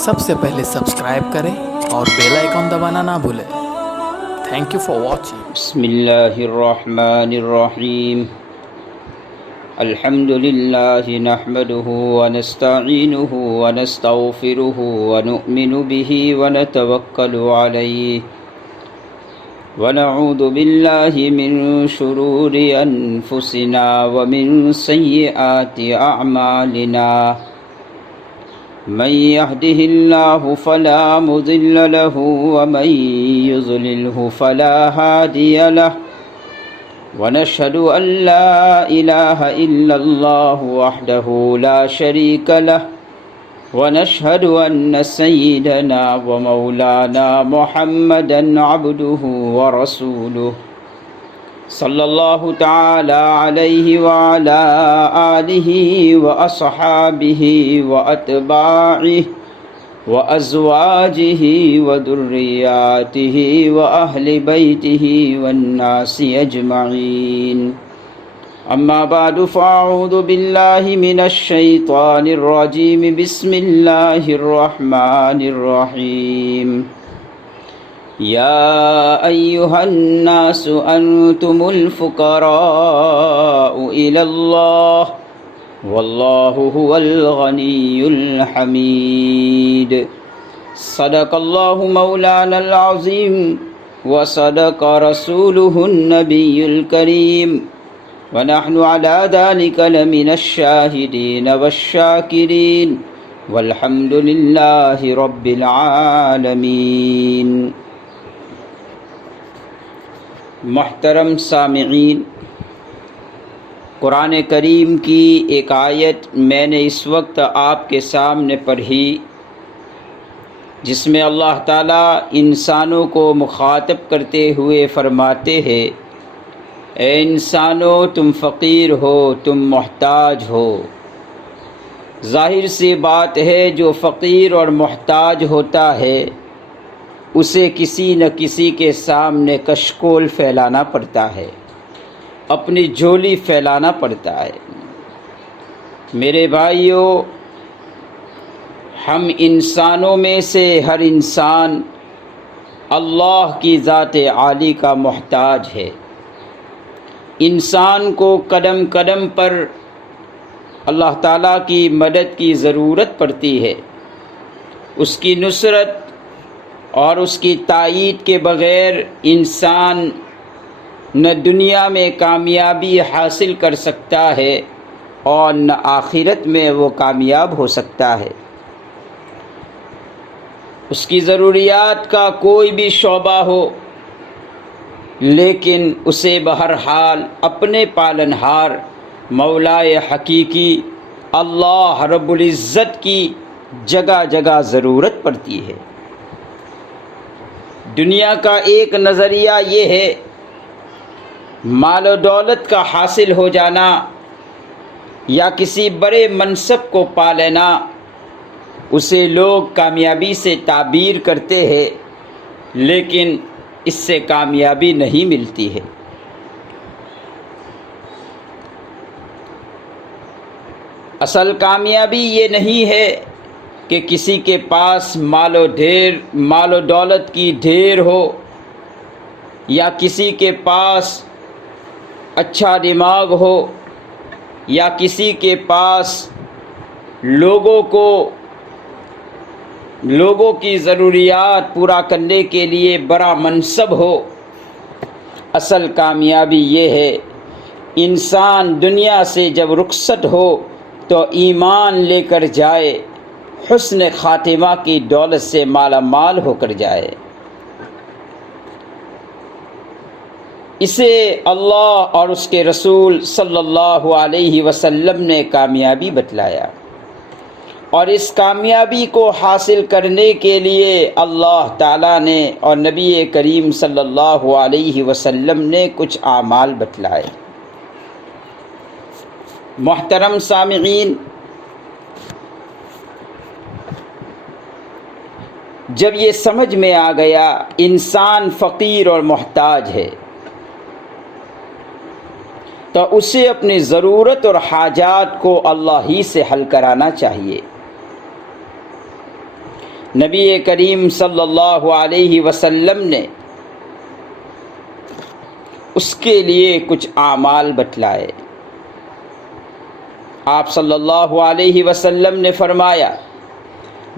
سب سے پہلے سبسکرائب کریں اور بیل آئیکن دبانا نہ بھولیں۔ Thank you for watching. بسم اللہ الرحمن الرحیم۔ الحمد للہ نحمده ونستعینه ونستغفره ونؤمن به ونتوکل علیہ ونعوذ باللہ من شرور انفسنا ومن سیئات اعمالنا من يهده الله فلا مضل له ومن يضلله فلا هادي له ونشهد أن لا إله إلا الله وحده لا شريك له ونشهد أن سيدنا ومولانا محمدا عبده ورسوله صلی اللہ تعالی علیہ وعلى آلہ وأصحابہ وأتباعہ وأزواجہ وذریاتہ وأہل بیتہ والناس اجمعین۔ اما بعد فاعوذ باللہ من الشیطان الرجیم بسم اللہ الرحمن الرحیم۔ یا ایہا الناس انتم الفقراء الی اللہ واللہ هو الغنی الحمید۔ صدق اللہ مولانا العظیم وصدق رسولہ النبی الکریم ونحن علی ذلک لمن الشاہدین والشاکرین والحمد للہ رب العالمین۔ محترم سامعین، قرآن کریم کی ایک آیت میں نے اس وقت آپ کے سامنے پڑھی جس میں اللہ تعالیٰ انسانوں کو مخاطب کرتے ہوئے فرماتے ہیں، اے انسانوں تم فقیر ہو، تم محتاج ہو۔ ظاہر سی بات ہے جو فقیر اور محتاج ہوتا ہے اسے کسی نہ کسی کے سامنے کشکول پھیلانا پڑتا ہے، اپنی جھولی پھیلانا پڑتا ہے۔ میرے بھائیوں، ہم انسانوں میں سے ہر انسان اللہ کی ذات عالی کا محتاج ہے۔ انسان کو قدم قدم پر اللہ تعالیٰ کی مدد کی ضرورت پڑتی ہے۔ اس کی نصرت اور اس کی تائید کے بغیر انسان نہ دنیا میں کامیابی حاصل کر سکتا ہے اور نہ آخرت میں وہ کامیاب ہو سکتا ہے۔ اس کی ضروریات کا کوئی بھی شعبہ ہو لیکن اسے بہرحال اپنے پالنہار مولائے حقیقی اللہ رب العزت کی جگہ جگہ ضرورت پڑتی ہے۔ دنیا کا ایک نظریہ یہ ہے، مال و دولت کا حاصل ہو جانا یا کسی بڑے منصب کو پا لینا اسے لوگ کامیابی سے تعبیر کرتے ہیں، لیکن اس سے کامیابی نہیں ملتی ہے۔ اصل کامیابی یہ نہیں ہے کہ کسی کے پاس مال و دولت کی ڈھیر ہو یا کسی کے پاس اچھا دماغ ہو یا کسی کے پاس لوگوں کی ضروریات پورا کرنے کے لیے بڑا منصب ہو۔ اصل کامیابی یہ ہے انسان دنیا سے جب رخصت ہو تو ایمان لے کر جائے، حسن خاتمہ کی دولت سے مالا مال ہو کر جائے۔ اسے اللہ اور اس کے رسول صلی اللہ علیہ وسلم نے کامیابی بتلایا، اور اس کامیابی کو حاصل کرنے کے لیے اللہ تعالیٰ نے اور نبی کریم صلی اللہ علیہ وسلم نے کچھ اعمال بتلائے۔ محترم سامعین، جب یہ سمجھ میں آ گیا انسان فقیر اور محتاج ہے تو اسے اپنی ضرورت اور حاجات کو اللہ ہی سے حل کرانا چاہیے۔ نبی کریم صلی اللہ علیہ وسلم نے اس کے لیے کچھ اعمال بتلائے۔ آپ صلی اللہ علیہ وسلم نے فرمایا،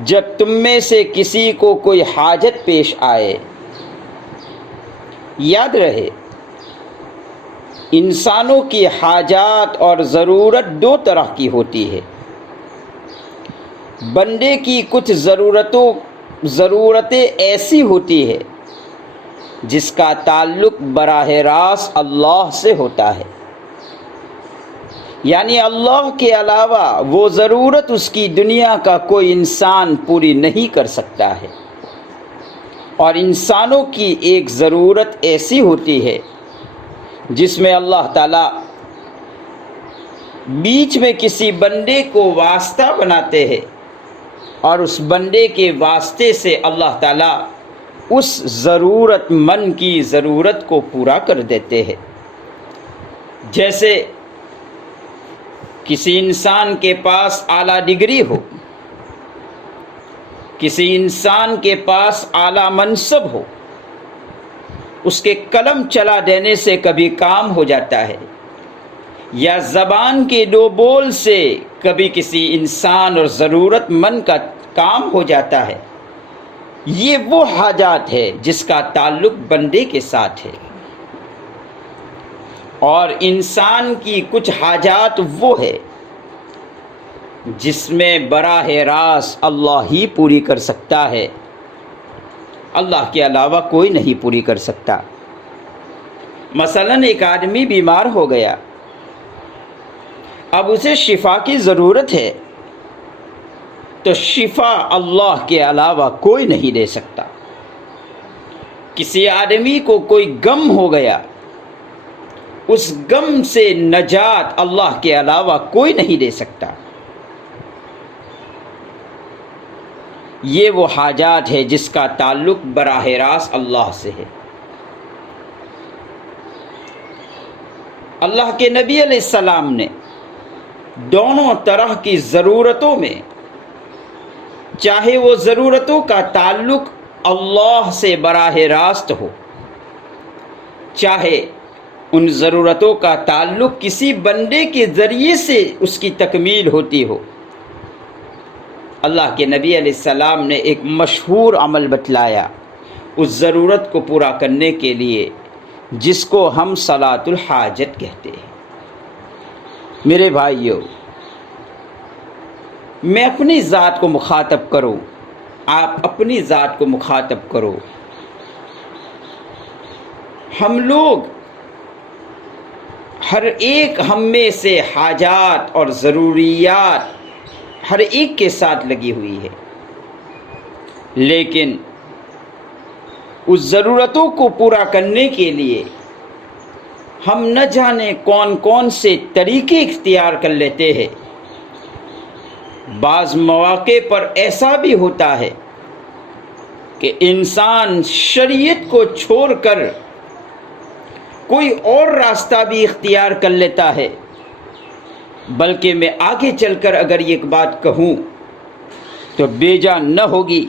جب تم میں سے کسی کو کوئی حاجت پیش آئے، یاد رہے انسانوں کی حاجات اور ضرورت دو طرح کی ہوتی ہے۔ بندے کی کچھ ضرورتیں ایسی ہوتی ہے جس کا تعلق براہ راست اللہ سے ہوتا ہے، یعنی اللہ کے علاوہ وہ ضرورت اس کی دنیا کا کوئی انسان پوری نہیں کر سکتا ہے۔ اور انسانوں کی ایک ضرورت ایسی ہوتی ہے جس میں اللہ تعالیٰ بیچ میں کسی بندے کو واسطہ بناتے ہیں، اور اس بندے کے واسطے سے اللہ تعالیٰ اس ضرورت مند کی ضرورت کو پورا کر دیتے ہیں۔ جیسے کسی انسان کے پاس اعلیٰ ڈگری ہو، کسی انسان کے پاس اعلیٰ منصب ہو، اس کے قلم چلا دینے سے کبھی کام ہو جاتا ہے، یا زبان کے دو بول سے کبھی کسی انسان اور ضرورت مند کا کام ہو جاتا ہے۔ یہ وہ حاجات ہے جس کا تعلق بندے کے ساتھ ہے، اور انسان کی کچھ حاجات وہ ہے جس میں براہ راست اللہ ہی پوری کر سکتا ہے، اللہ کے علاوہ کوئی نہیں پوری کر سکتا۔ مثلاً ایک آدمی بیمار ہو گیا، اب اسے شفا کی ضرورت ہے، تو شفا اللہ کے علاوہ کوئی نہیں دے سکتا۔ کسی آدمی کو کوئی غم ہو گیا، اس غم سے نجات اللہ کے علاوہ کوئی نہیں دے سکتا۔ یہ وہ حاجات ہے جس کا تعلق براہ راست اللہ سے ہے۔ اللہ کے نبی علیہ السلام نے دونوں طرح کی ضرورتوں میں، چاہے وہ ضرورتوں کا تعلق اللہ سے براہ راست ہو، چاہے ان ضرورتوں کا تعلق کسی بندے کے ذریعے سے اس کی تکمیل ہوتی ہو، اللہ کے نبی علیہ السلام نے ایک مشہور عمل بتلایا اس ضرورت کو پورا کرنے کے لیے، جس کو ہم صلاۃ الحاجت کہتے ہیں۔ میرے بھائیو، میں اپنی ذات کو مخاطب کروں، آپ اپنی ذات کو مخاطب کرو۔ ہم لوگ ہر ایک ہم میں سے حاجات اور ضروریات ہر ایک کے ساتھ لگی ہوئی ہے، لیکن اس ضرورتوں کو پورا کرنے کے لیے ہم نہ جانے کون کون سے طریقے اختیار کر لیتے ہیں۔ بعض مواقع پر ایسا بھی ہوتا ہے کہ انسان شریعت کو چھوڑ کر کوئی اور راستہ بھی اختیار کر لیتا ہے، بلکہ میں آگے چل کر اگر ایک بات کہوں تو بے جان نہ ہوگی۔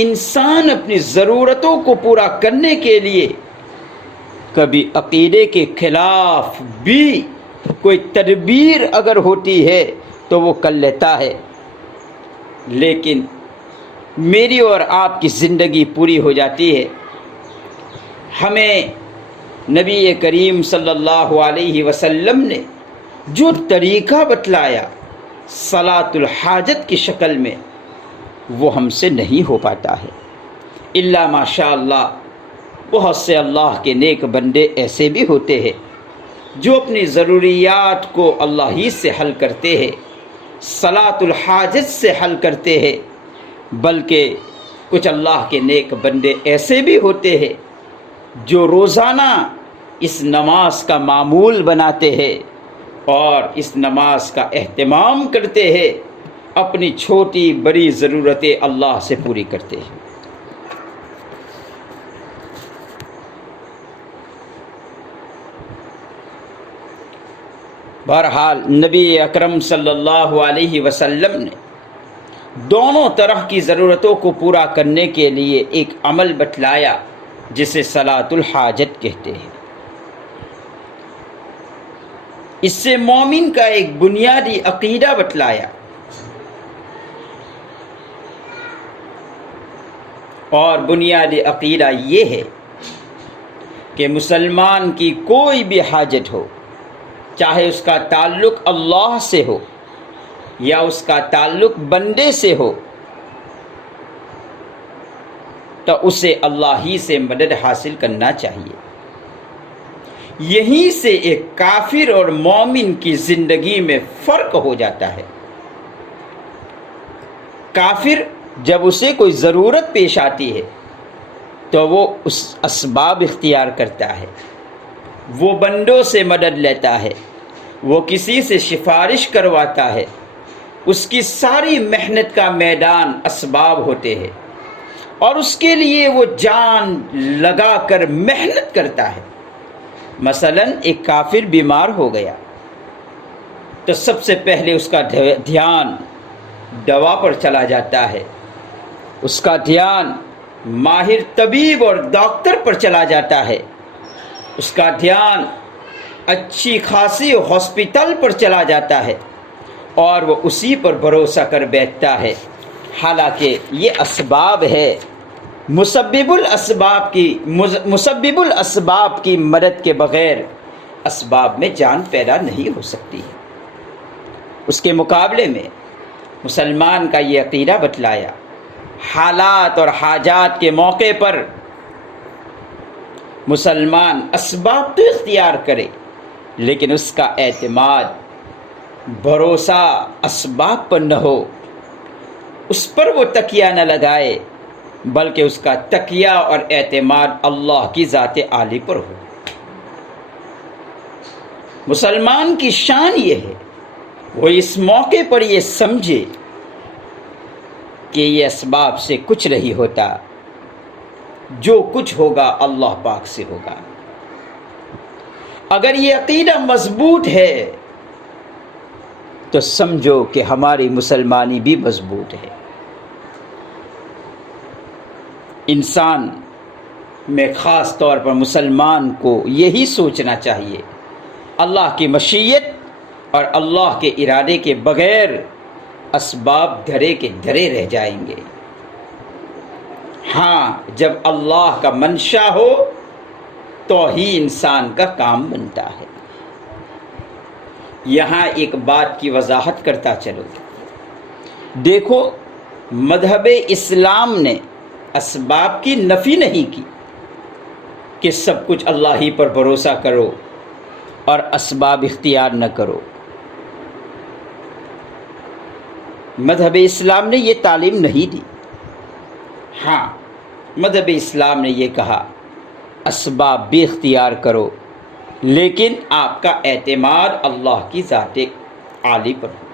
انسان اپنی ضرورتوں کو پورا کرنے کے لیے کبھی عقیدے کے خلاف بھی کوئی تدبیر اگر ہوتی ہے تو وہ کر لیتا ہے، لیکن میری اور آپ کی زندگی پوری ہو جاتی ہے۔ ہمیں نبی کریم صلی اللہ علیہ وسلم نے جو طریقہ بتلایا صلاۃ الحاجت کی شکل میں، وہ ہم سے نہیں ہو پاتا ہے، الا ماشاء اللہ۔ بہت سے اللہ کے نیک بندے ایسے بھی ہوتے ہیں جو اپنی ضروریات کو اللہ ہی سے حل کرتے ہیں، صلاۃ الحاجت سے حل کرتے ہیں، بلکہ کچھ اللہ کے نیک بندے ایسے بھی ہوتے ہیں جو روزانہ اس نماز کا معمول بناتے ہیں اور اس نماز کا اہتمام کرتے ہیں، اپنی چھوٹی بڑی ضرورتیں اللہ سے پوری کرتے ہیں۔ بہرحال نبی اکرم صلی اللہ علیہ وسلم نے دونوں طرح کی ضرورتوں کو پورا کرنے کے لیے ایک عمل بتلایا جسے صلاۃ الحاجت کہتے ہیں۔ اس سے مومن کا ایک بنیادی عقیدہ بتلایا، اور بنیادی عقیدہ یہ ہے کہ مسلمان کی کوئی بھی حاجت ہو، چاہے اس کا تعلق اللہ سے ہو یا اس کا تعلق بندے سے ہو، تو اسے اللہ ہی سے مدد حاصل کرنا چاہیے۔ یہیں سے ایک کافر اور مومن کی زندگی میں فرق ہو جاتا ہے۔ کافر جب اسے کوئی ضرورت پیش آتی ہے تو وہ اس اسباب اختیار کرتا ہے، وہ بندوں سے مدد لیتا ہے، وہ کسی سے سفارش کرواتا ہے، اس کی ساری محنت کا میدان اسباب ہوتے ہیں، اور اس کے لیے وہ جان لگا کر محنت کرتا ہے۔ مثلا ایک کافر بیمار ہو گیا تو سب سے پہلے اس کا دھیان دوا پر چلا جاتا ہے، اس کا دھیان ماہر طبیب اور ڈاکٹر پر چلا جاتا ہے، اس کا دھیان اچھی خاصی ہاسپٹل پر چلا جاتا ہے، اور وہ اسی پر بھروسہ کر بیٹھتا ہے، حالانکہ یہ اسباب ہے۔ مسبب الاسباب کی مدد کے بغیر اسباب میں جان پیدا نہیں ہو سکتی ہے۔ اس کے مقابلے میں مسلمان کا یہ عقیدہ بتلایا، حالات اور حاجات کے موقع پر مسلمان اسباب تو اختیار کرے، لیکن اس کا اعتماد، بھروسہ اسباب پر نہ ہو، اس پر وہ تکیہ نہ لگائے، بلکہ اس کا تکیہ اور اعتماد اللہ کی ذات عالی پر ہو۔ مسلمان کی شان یہ ہے، وہ اس موقع پر یہ سمجھے کہ یہ اسباب سے کچھ نہیں ہوتا، جو کچھ ہوگا اللہ پاک سے ہوگا۔ اگر یہ عقیدہ مضبوط ہے تو سمجھو کہ ہماری مسلمانی بھی مضبوط ہے۔ انسان میں خاص طور پر مسلمان کو یہی سوچنا چاہیے، اللہ کی مشیت اور اللہ کے ارادے کے بغیر اسباب دھرے کے دھرے رہ جائیں گے۔ ہاں، جب اللہ کا منشا ہو تو ہی انسان کا کام بنتا ہے۔ یہاں ایک بات کی وضاحت کرتا چلو، دیکھو، مذہب اسلام نے اسباب کی نفی نہیں کی کہ سب کچھ اللہ ہی پر بھروسہ کرو اور اسباب اختیار نہ کرو۔ مذہب اسلام نے یہ تعلیم نہیں دی۔ ہاں، مذہب اسلام نے یہ کہا اسباب بھی اختیار کرو، لیکن آپ کا اعتماد اللہ کی ذات عالی پر ہو۔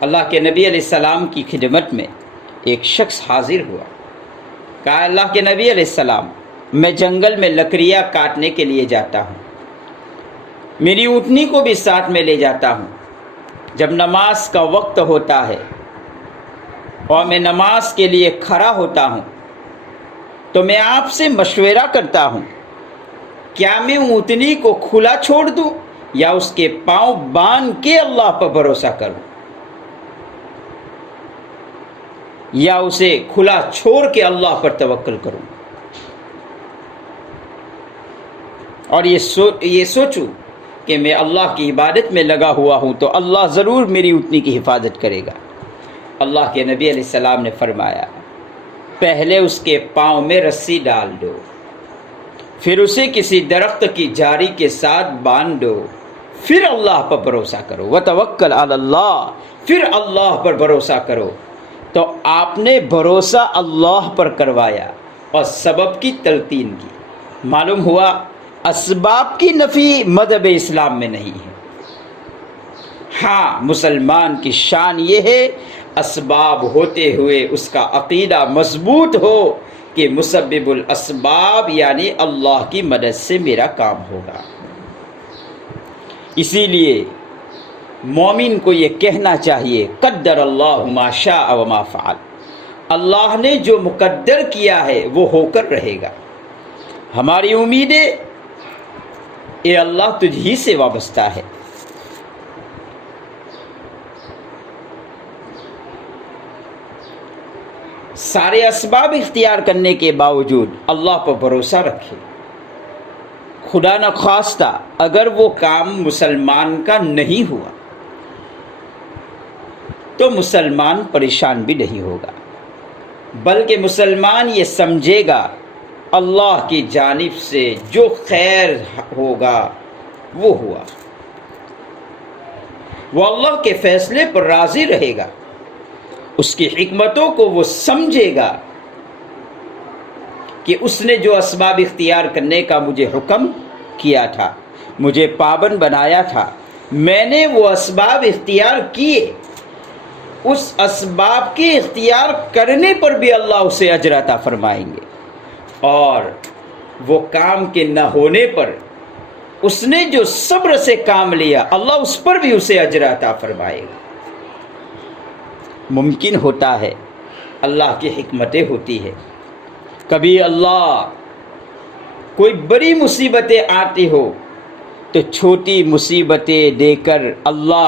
اللہ کے نبی علیہ السلام کی خدمت میں ایک شخص حاضر ہوا، کہا، اللہ کے نبی علیہ السلام، میں جنگل میں لکڑیاں کاٹنے کے لیے جاتا ہوں، میری اونٹنی کو بھی ساتھ میں لے جاتا ہوں۔ جب نماز کا وقت ہوتا ہے اور میں نماز کے لیے کھڑا ہوتا ہوں تو میں آپ سے مشورہ کرتا ہوں، کیا میں اونٹنی کو کھلا چھوڑ دوں یا اس کے پاؤں باندھ کے اللہ پر بھروسہ کروں، یا اسے کھلا چھوڑ کے اللہ پر توکل کروں، اور یہ سوچوں کہ میں اللہ کی عبادت میں لگا ہوا ہوں تو اللہ ضرور میری اونٹنی کی حفاظت کرے گا۔ اللہ کے نبی علیہ السلام نے فرمایا، پہلے اس کے پاؤں میں رسی ڈال دو، پھر اسے کسی درخت کی جھاڑی کے ساتھ باندھ دو، پھر اللہ پر بھروسہ کرو، وتوکل علی اللہ، پھر اللہ پر بھروسہ کرو۔ تو آپ نے بھروسہ اللہ پر کروایا اور سبب کی تلقین کی۔ معلوم ہوا اسباب کی نفی مذہب اسلام میں نہیں ہے۔ ہاں، مسلمان کی شان یہ ہے اسباب ہوتے ہوئے اس کا عقیدہ مضبوط ہو کہ مسبب الاسباب یعنی اللہ کی مدد سے میرا کام ہوگا۔ اسی لیے مومن کو یہ کہنا چاہیے قدر اللہ ما شاء و ما فعل، اللہ نے جو مقدر کیا ہے وہ ہو کر رہے گا۔ ہماری امیدیں اے اللہ تجھ ہی سے وابستہ ہے۔ سارے اسباب اختیار کرنے کے باوجود اللہ پر بھروسہ رکھے۔ خدا نخواستہ اگر وہ کام مسلمان کا نہیں ہوا تو مسلمان پریشان بھی نہیں ہوگا، بلکہ مسلمان یہ سمجھے گا اللہ کی جانب سے جو خیر ہوگا وہ ہوا، وہ اللہ کے فیصلے پر راضی رہے گا، اس کی حکمتوں کو وہ سمجھے گا کہ اس نے جو اسباب اختیار کرنے کا مجھے حکم کیا تھا، مجھے پابند بنایا تھا، میں نے وہ اسباب اختیار کیے، اس اسباب کے اختیار کرنے پر بھی اللہ اسے اجر عطا فرمائیں گے، اور وہ کام کے نہ ہونے پر اس نے جو صبر سے کام لیا اللہ اس پر بھی اسے اجر عطا فرمائے گا۔ ممکن ہوتا ہے، اللہ کی حکمتیں ہوتی ہے، کبھی اللہ کوئی بڑی مصیبتیں آتی ہو تو چھوٹی مصیبتیں دے کر اللہ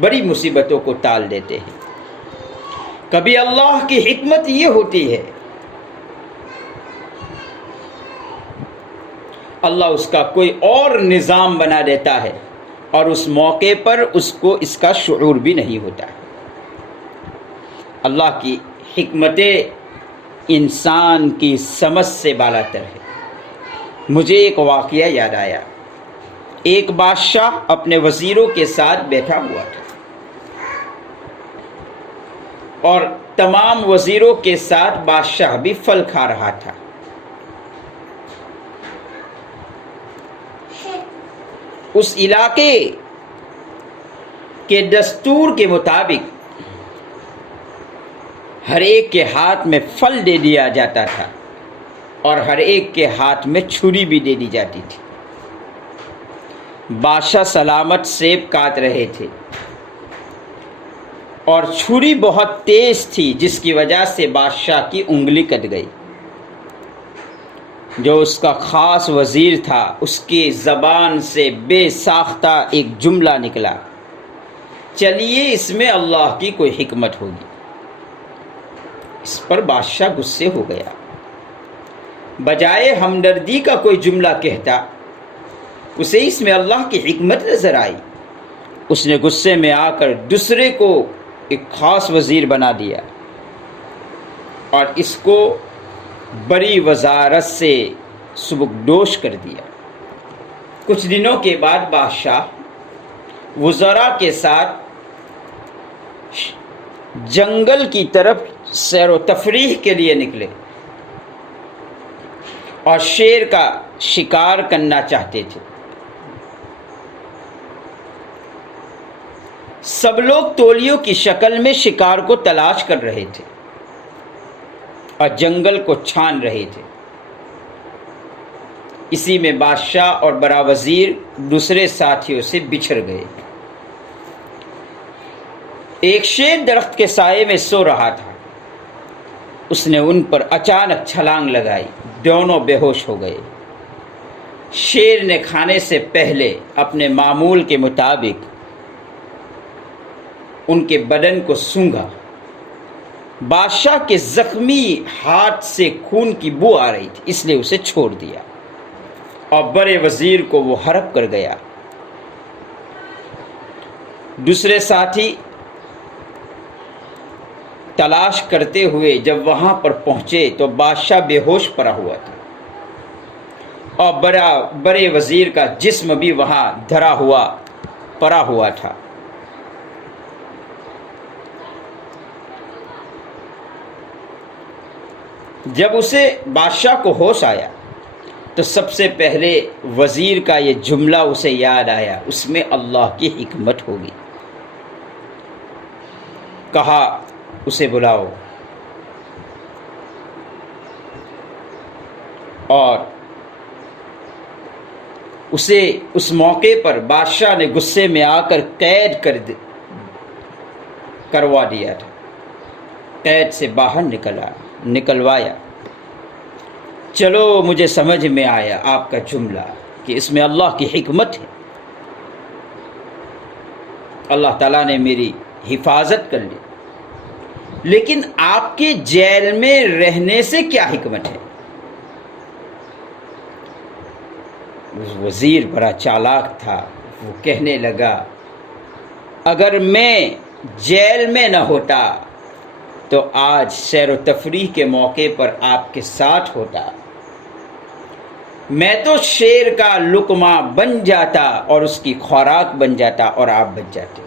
بڑی مصیبتوں کو ٹال دیتے ہیں۔ کبھی اللہ کی حکمت یہ ہوتی ہے اللہ اس کا کوئی اور نظام بنا دیتا ہے اور اس موقع پر اس کو اس کا شعور بھی نہیں ہوتا ہے۔ اللہ کی حکمتیں انسان کی سمجھ سے بالاتر ہے۔ مجھے ایک واقعہ یاد آیا۔ ایک بادشاہ اپنے وزیروں کے ساتھ بیٹھا ہوا تھا اور تمام وزیروں کے ساتھ بادشاہ بھی پھل کھا رہا تھا۔ اس علاقے کے دستور کے مطابق ہر ایک کے ہاتھ میں پھل دے دیا جاتا تھا اور ہر ایک کے ہاتھ میں چھری بھی دے دی جاتی تھی۔ بادشاہ سلامت سیب کاٹ رہے تھے اور چھری بہت تیز تھی، جس کی وجہ سے بادشاہ کی انگلی کٹ گئی۔ جو اس کا خاص وزیر تھا اس کی زبان سے بے ساختہ ایک جملہ نکلا، چلیے اس میں اللہ کی کوئی حکمت ہوگی۔ اس پر بادشاہ غصے ہو گیا، بجائے ہمدردی کا کوئی جملہ کہتا، اسے اس میں اللہ کی حکمت نظر آئی۔ اس نے غصے میں آ کر دوسرے کو ایک خاص وزیر بنا دیا اور اس کو بڑی وزارت سے سبکدوش کر دیا۔ کچھ دنوں کے بعد بادشاہ وزراء کے ساتھ جنگل کی طرف سیر و تفریح کے لیے نکلے اور شیر کا شکار کرنا چاہتے تھے۔ سب لوگ تولیوں کی شکل میں شکار کو تلاش کر رہے تھے اور جنگل کو چھان رہے تھے۔ اسی میں بادشاہ اور بڑا وزیر دوسرے ساتھیوں سے بچھڑ گئے۔ ایک شیر درخت کے سائے میں سو رہا تھا، اس نے ان پر اچانک چھلانگ لگائی، دونوں بے ہوش ہو گئے۔ شیر نے کھانے سے پہلے اپنے معمول کے مطابق ان کے بدن کو سونگھا۔ بادشاہ کے زخمی ہاتھ سے خون کی بو آ رہی تھی، اس لیے اسے چھوڑ دیا اور بڑے وزیر کو وہ ہڑپ کر گیا۔ دوسرے ساتھی تلاش کرتے ہوئے جب وہاں پر پہنچے تو بادشاہ بے ہوش پڑا ہوا تھا اور بڑے وزیر کا جسم بھی وہاں پڑا ہوا تھا۔ جب اسے بادشاہ کو ہوش آیا تو سب سے پہلے وزیر کا یہ جملہ اسے یاد آیا، اس میں اللہ کی حکمت ہوگی۔ کہا اسے بلاؤ اور اسے اس موقع پر بادشاہ نے غصے میں آ کر قید کروا دیا تھا، قید سے باہر نکلوایا۔ چلو مجھے سمجھ میں آیا آپ کا جملہ کہ اس میں اللہ کی حکمت ہے، اللہ تعالیٰ نے میری حفاظت کر لی، لیکن آپ کے جیل میں رہنے سے کیا حکمت ہے؟ وزیر بڑا چالاک تھا، وہ کہنے لگا اگر میں جیل میں نہ ہوتا تو آج سیر و تفریح کے موقع پر آپ کے ساتھ ہوتا، میں تو شیر کا لقمہ بن جاتا اور اس کی خوراک بن جاتا اور آپ بچ جاتے،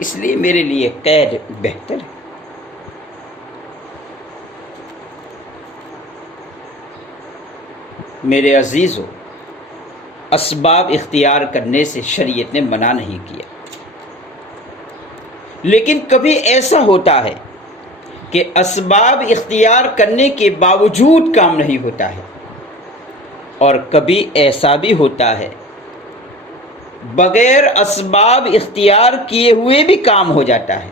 اس لیے میرے لیے قید بہتر ہے۔ میرے عزیزو، اسباب اختیار کرنے سے شریعت نے منع نہیں کیا، لیکن کبھی ایسا ہوتا ہے کہ اسباب اختیار کرنے کے باوجود کام نہیں ہوتا ہے، اور کبھی ایسا بھی ہوتا ہے بغیر اسباب اختیار کیے ہوئے بھی کام ہو جاتا ہے۔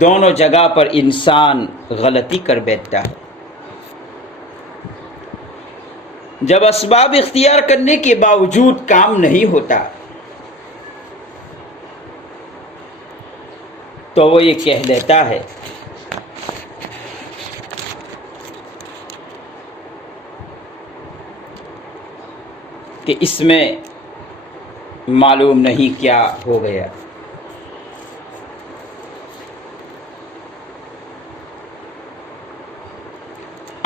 دونوں جگہ پر انسان غلطی کر بیٹھتا ہے۔ جب اسباب اختیار کرنے کے باوجود کام نہیں ہوتا تو وہ یہ کہہ دیتا ہے کہ اس میں معلوم نہیں کیا ہو گیا۔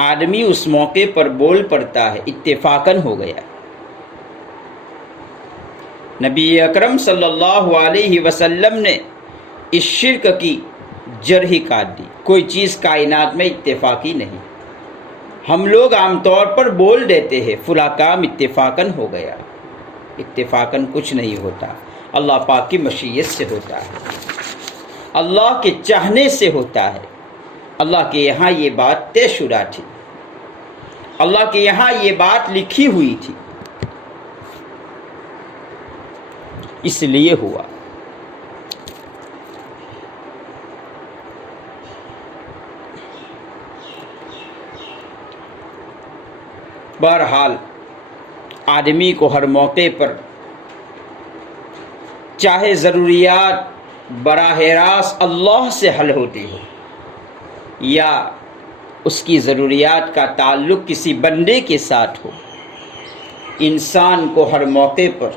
آدمی اس موقع پر بول پڑتا ہے اتفاقاً ہو گیا۔ نبی اکرم صلی اللہ علیہ وسلم نے اس شرک کی جڑ ہی کاٹ دی۔ کوئی چیز کائنات میں اتفاقی نہیں۔ ہم لوگ عام طور پر بول دیتے ہیں فلاں کام اتفاقاً ہو گیا، اتفاقاً کچھ نہیں ہوتا، اللہ پاک کی مشیت سے ہوتا ہے، اللہ کے چاہنے سے ہوتا ہے۔ اللہ کے یہاں یہ بات طے شدہ تھی، اللہ کے یہاں یہ بات لکھی ہوئی تھی، اس لیے ہوا۔ بہرحال آدمی کو ہر موقع پر چاہے ضروریات براہ راست اللہ سے حل ہوتی ہو یا اس کی ضروریات کا تعلق کسی بندے کے ساتھ ہو، انسان کو ہر موقع پر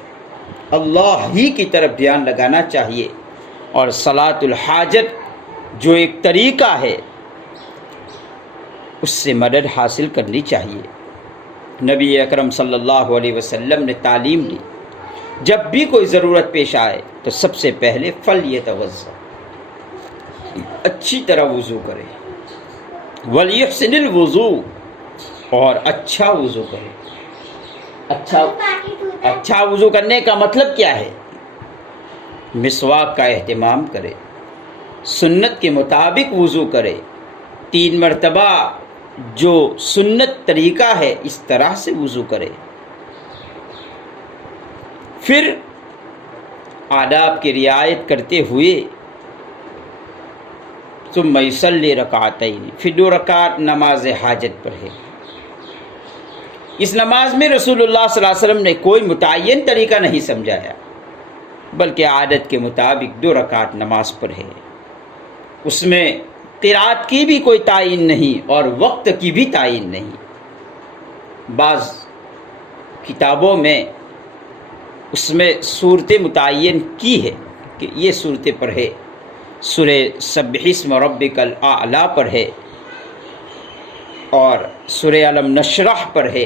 اللہ ہی کی طرف دھیان لگانا چاہیے، اور صلاۃ الحاجت جو ایک طریقہ ہے اس سے مدد حاصل کرنی چاہیے۔ نبی اکرم صلی اللہ علیہ وسلم نے تعلیم دی جب بھی کوئی ضرورت پیش آئے تو سب سے پہلے فلیتوضا، اچھی طرح وضو کرے، ولیحسن الوضو، اور اچھا وضو کرے۔ اچھا وضو کرنے کا مطلب کیا ہے؟ مسواک کا اہتمام کرے، سنت کے مطابق وضو کرے، 3 مرتبہ جو سنت طریقہ ہے اس طرح سے وضو کرے، پھر آداب کی رعایت کرتے ہوئے ثم یصلی رکعتین، پھر 2 رکعت نماز حاجت پڑھے۔ اس نماز میں رسول اللہ صلی اللہ علیہ وسلم نے کوئی متعین طریقہ نہیں سمجھایا، بلکہ عادت کے مطابق 2 رکعت نماز پڑھے۔ اس میں قرات کی بھی کوئی تعین نہیں اور وقت کی بھی تعین نہیں۔ بعض کتابوں میں اس میں صورتیں متعین کی ہے کہ یہ صورتیں پڑھے، سورہ سبح اسم ربک الاعلی پڑھے اور سورہ الم نشرح پڑھے۔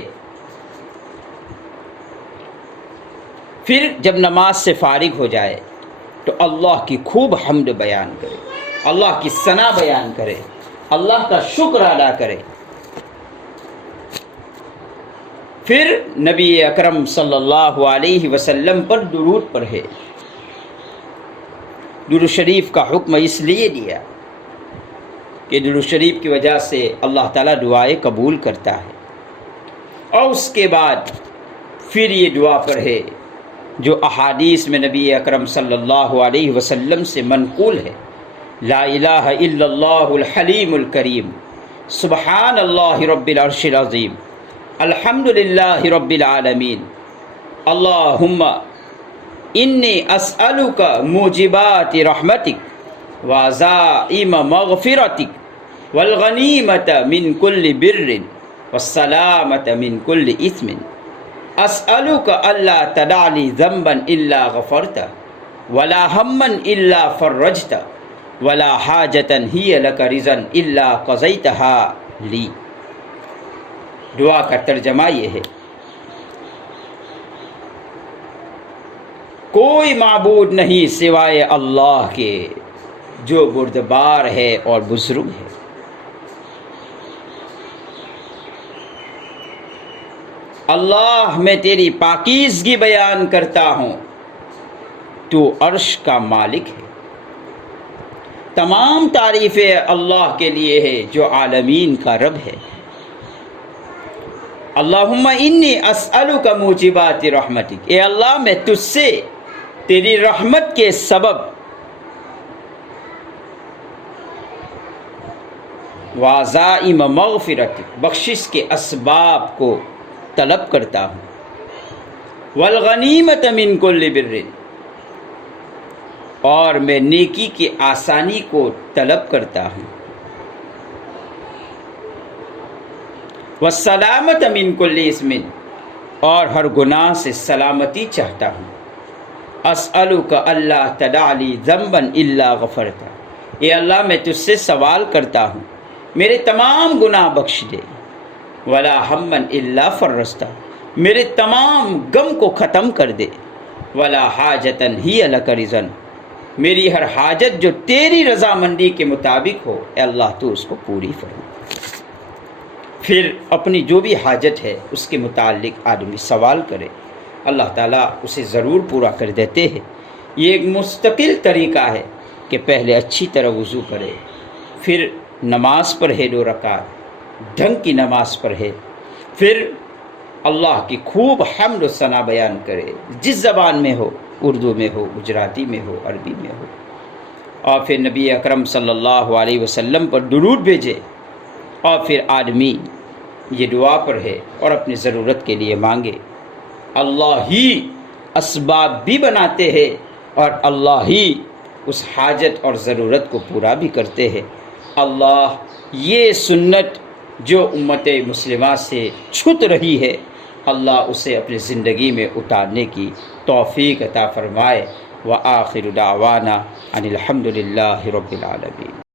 پھر جب نماز سے فارغ ہو جائے تو اللہ کی خوب حمد بیان کرے، اللہ کی ثنا بیان کرے، اللہ کا شکر ادا کرے۔ پھر نبی اکرم صلی اللہ علیہ وسلم پر درود پڑھے۔ درود شریف کا حکم اس لیے دیا کہ درود شریف کی وجہ سے اللہ تعالیٰ دعائیں قبول کرتا ہے، اور اس کے بعد پھر یہ دعا پڑھے جو احادیث میں نبی اکرم صلی اللہ علیہ وسلم سے منقول ہے، لا الہ الا اللہ الحلیم الکریم، سبحان اللہ رب العرش العظیم، الحمد للہ رب العالمین، اللہم انی اسألک موجبات رحمتک وعزائم مغفرتک والغنیمت من کل بر والسلامت من کل اثم، اسألک اللہ تدع لی ذنبا الا غفرتہ ولا ہما الا فرجتہ ولا حاجتا ہی لک رضا الا قضیتہا لی۔ دعا کا ترجمہ یہ ہے، کوئی معبود نہیں سوائے اللہ کے جو بردبار ہے اور بزرگ ہے۔ اللہ میں تیری پاکیزگی بیان کرتا ہوں، تو عرش کا مالک ہے، تمام تعریفیں اللہ کے لیے ہے جو عالمین کا رب ہے۔ اللہم انی اسألک موجبات رحمتک، اے اللہ میں تجھ سے تیری رحمت کے سبب وعزائم مغفرتک، بخشش کے اسباب کو طلب کرتا ہوں، والغنیمت من کل بر، اور میں نیکی کی آسانی کو طلب کرتا ہوں، والسلامت من کل اثم، اور ہر گناہ سے سلامتی چاہتا ہوں، اسألک اللہ تدع لی ذنبا الا غفرتہ، اے اللہ میں تجھ سے سوال کرتا ہوں میرے تمام گناہ بخش دے، ولا ہما الا فرجتہ، میرے تمام غم کو ختم کر دے، ولا حاجتا ہی لک رضا، میری ہر حاجت جو تیری رضامندی کے مطابق ہو، اے اللہ تو اس کو پوری فرما۔ پھر اپنی جو بھی حاجت ہے اس کے متعلق آدمی سوال کرے، اللہ تعالیٰ اسے ضرور پورا کر دیتے ہیں۔ یہ ایک مستقل طریقہ ہے کہ پہلے اچھی طرح وضو کرے، پھر نماز پڑھے 2 رکعت، ڈھنگ کی نماز پڑھے، پھر اللہ کی خوب حمد و ثنا بیان کرے، جس زبان میں ہو، اردو میں ہو، گجراتی میں ہو، عربی میں ہو، اور پھر نبی اکرم صلی اللہ علیہ وسلم پر درود بھیجے، اور پھر آدمی یہ دعا پڑھے اور اپنی ضرورت کے لیے مانگے۔ اللہ ہی اسباب بھی بناتے ہیں اور اللہ ہی اس حاجت اور ضرورت کو پورا بھی کرتے ہیں۔ اللہ یہ سنت جو امت مسلمہ سے چھوٹ رہی ہے، اللہ اسے اپنی زندگی میں اتارنے کی توفیق عطا فرمائے۔ وآخر دعوانا ان الحمد للہ رب العالمین۔